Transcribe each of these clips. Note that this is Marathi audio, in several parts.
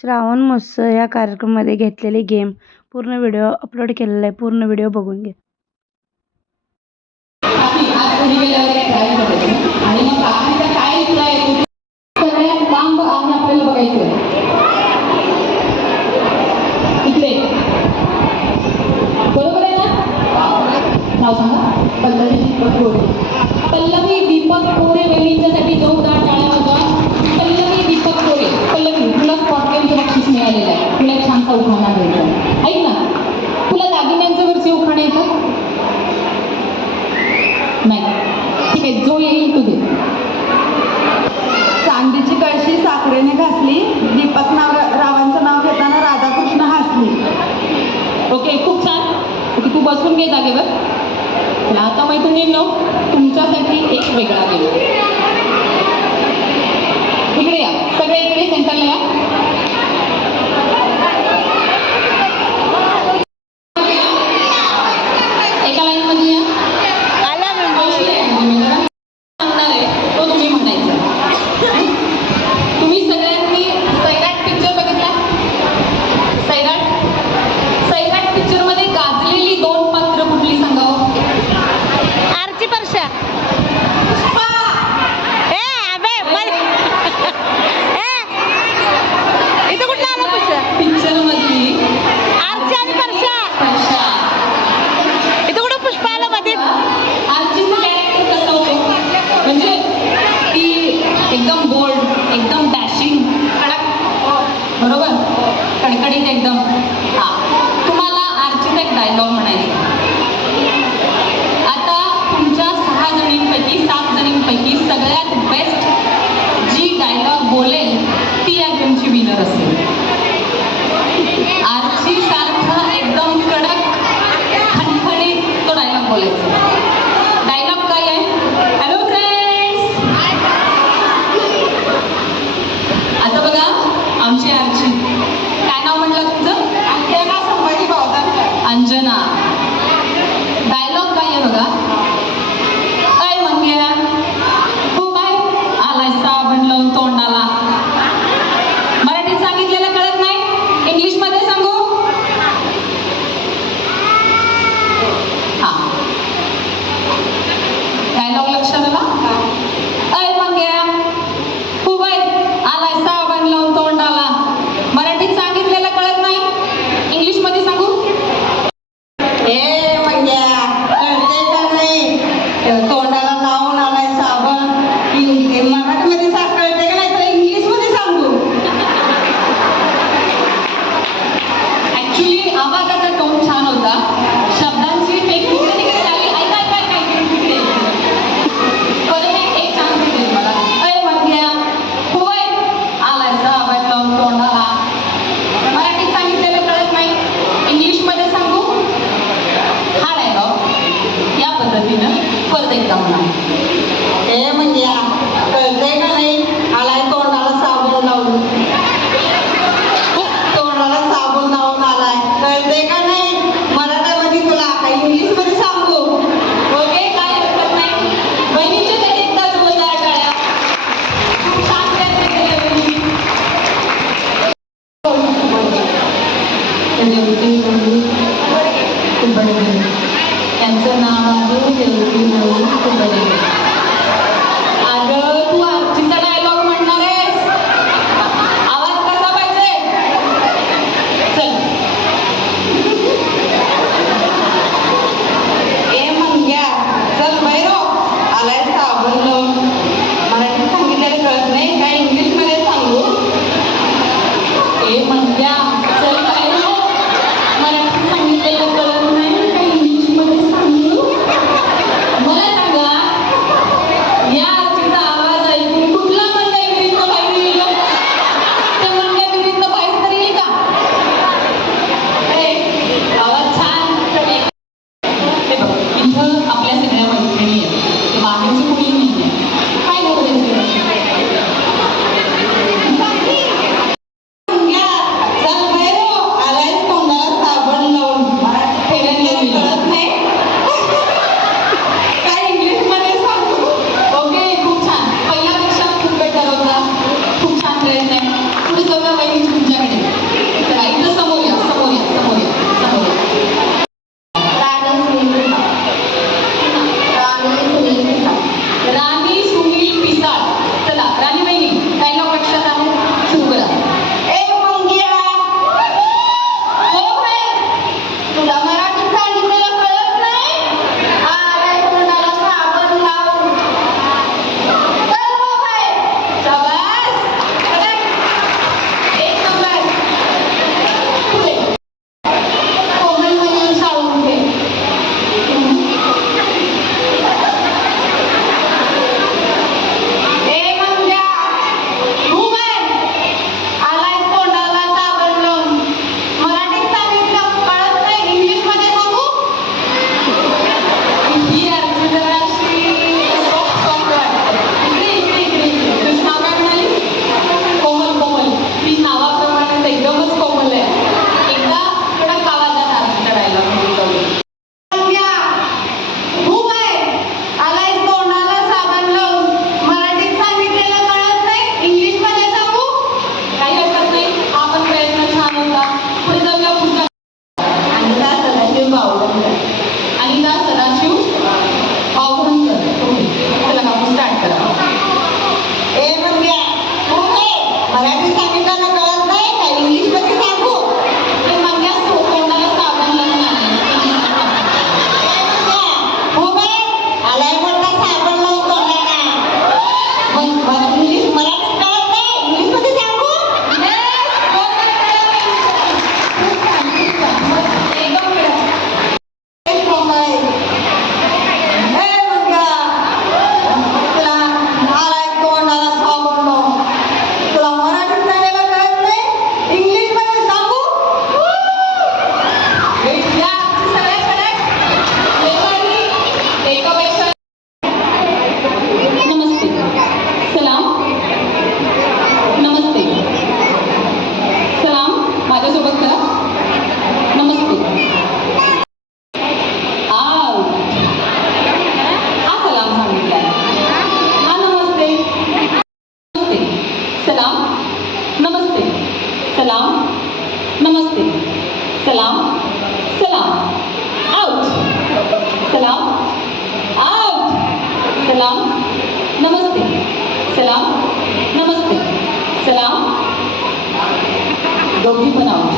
श्रावण महोत्सव या कार्यक्रमामध्ये घेतलेले गेम पूर्ण व्हिडिओ अपलोड केलेला आहे. पूर्ण व्हिडिओ बघून घ्या. आणि मग काकांचा काय रिप्लाय येतो सगळ्यात लांब आहे आपल्याला बघायचं. इकडे बरोबर आहे ना? नाव सांगा. पल्लवी दीपक कोरे. पल्लवी दीपक कोरे बहिणींच्यासाठी जोरदार टाळ्या वाजवा. पल्लवी दीपक कोरे. पल्लवी तुला स्पॉट गेमचं बक्षीस मिळालेलं आहे. तुला एक छानसा उखाणा द्यायचा. ऐक ना, तुला दागिन्यांचं वरचे उखाणे येतात? नाही, ठीक आहे, जो येईल तू घे. चांदीची कळशी साखरेने घासली, दीपक रावांचं नाव घेताना राधाकृष्ण हसली. ओके, खूप छान. ओके, तू बसून घे जागेवर. आता मैत्रिणींनो, तुमच्यासाठी एक वेगळा गेम. इकडे या, सगळे इकडे सेंटरला या. एका लाईन मध्ये या. सांगणार आहे तो तुम्ही म्हणायचा. तुम्ही सगळ्यांनी सैराट पिक्चर बघितला? सैराट पिक्चर मध्ये गाजलेली 2 पात्र कुठली सांगावं? आरची परशा. पिक्चर मधली आरची आणि परशा. इथं कुठं पुष्पा आला मध्ये? आरचीचं कॅरेक्टर कसं होतं? म्हणजे ती एकदम बोल्ड, एकदम डॅशिंग, कडक, बरोबर, कडकडीत एकदम. हा, तुम्हाला आरचीचा एक डायलॉग म्हणायचा. आता तुमच्या 6 जणींपैकी 7 जणींपैकी सगळ्यात बेस्ट जी डायलॉग बोलेल ती या गेमची विनर असेल. आरची सारखा एकदम कडक खणखणीत तो डायलॉग बोलायचा. डायलॉग काय आहे? Hello friends. आता बघा आमची आरची. काय नाव म्हटलं तुमचं? अंजना संभाजी भावदार. अंजना. डायलॉग काय आहे बघा. अय मंग्या, तू काय आलाय साबण लावून तोंडाला? मराठीत सांगितलेलं कळत नाही? इंग्लिश मध्ये सांगू? हा, डायलॉग लक्षात आला? अय मंग्या, तू काय आलाय साबण लावून तोंडाला? मराठीत सांगितलेलं कळत नाही? इंग्लिश मध्ये सांगू? ए मंग्या, कळते का नाही? तोंडाला लावून आलाय साबण. मराठीमध्ये कळते का नाही तर इंग्लिश मध्ये सांगू? ऍक्च्युली आवाजाचा टोन छान होता. शब्दांची टेक्निक झाली. ऐका तिकडे परत एक चान्स देते मला. अय मंग्या, तू काय आलाय साबण लावून तोंडाला? मराठीत सांगितलेलं कळत नाही? इंग्लिश मध्ये सांगू? हा डायलॉग या पद्धतीनं परत एकदा म्हणा. ए मंग्या, कळते का नाही? आलाय तोंडाला साबण लावून. तोंडाला साबण लावून आलाय. कळते का नाही? मराठीमध्ये तुला का इंग्लिश मध्ये सांगू? ओके, काय हरकत नाही. बहिणींच्यासाठी एकदा जोरदार टाळ्या. खूप छान प्रयत्न केले बहिणी. त्यांचं नाव आहे देवकी म्हणून कुबडे. अगं तू आरचीचा डायलॉग म्हणणार आहेस? आवाज कसा पाहिजे? चल. ए मंग्या, चल बैरो, आलाय साबण लावून. मराठीत सांगितलेलं कळत नाही काय इंग्लिश मध्ये सांगू? ए म्हणत्या चल काय हो, सलाम नमस्ते सलाम सलाम आउट सलाम आउट सलाम नमस्ते सलाम नमस्ते सलाम दोघी पण आउट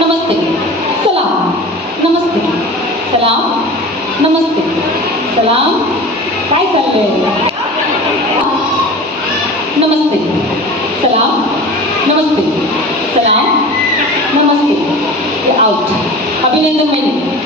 नमस्ते सलाम नमस्ते सलाम नमस्ते सलाम काय चाललंय नमस्ते सलाम नमस्ते सलाम नमस्ते आउट अभिनंदन मैंने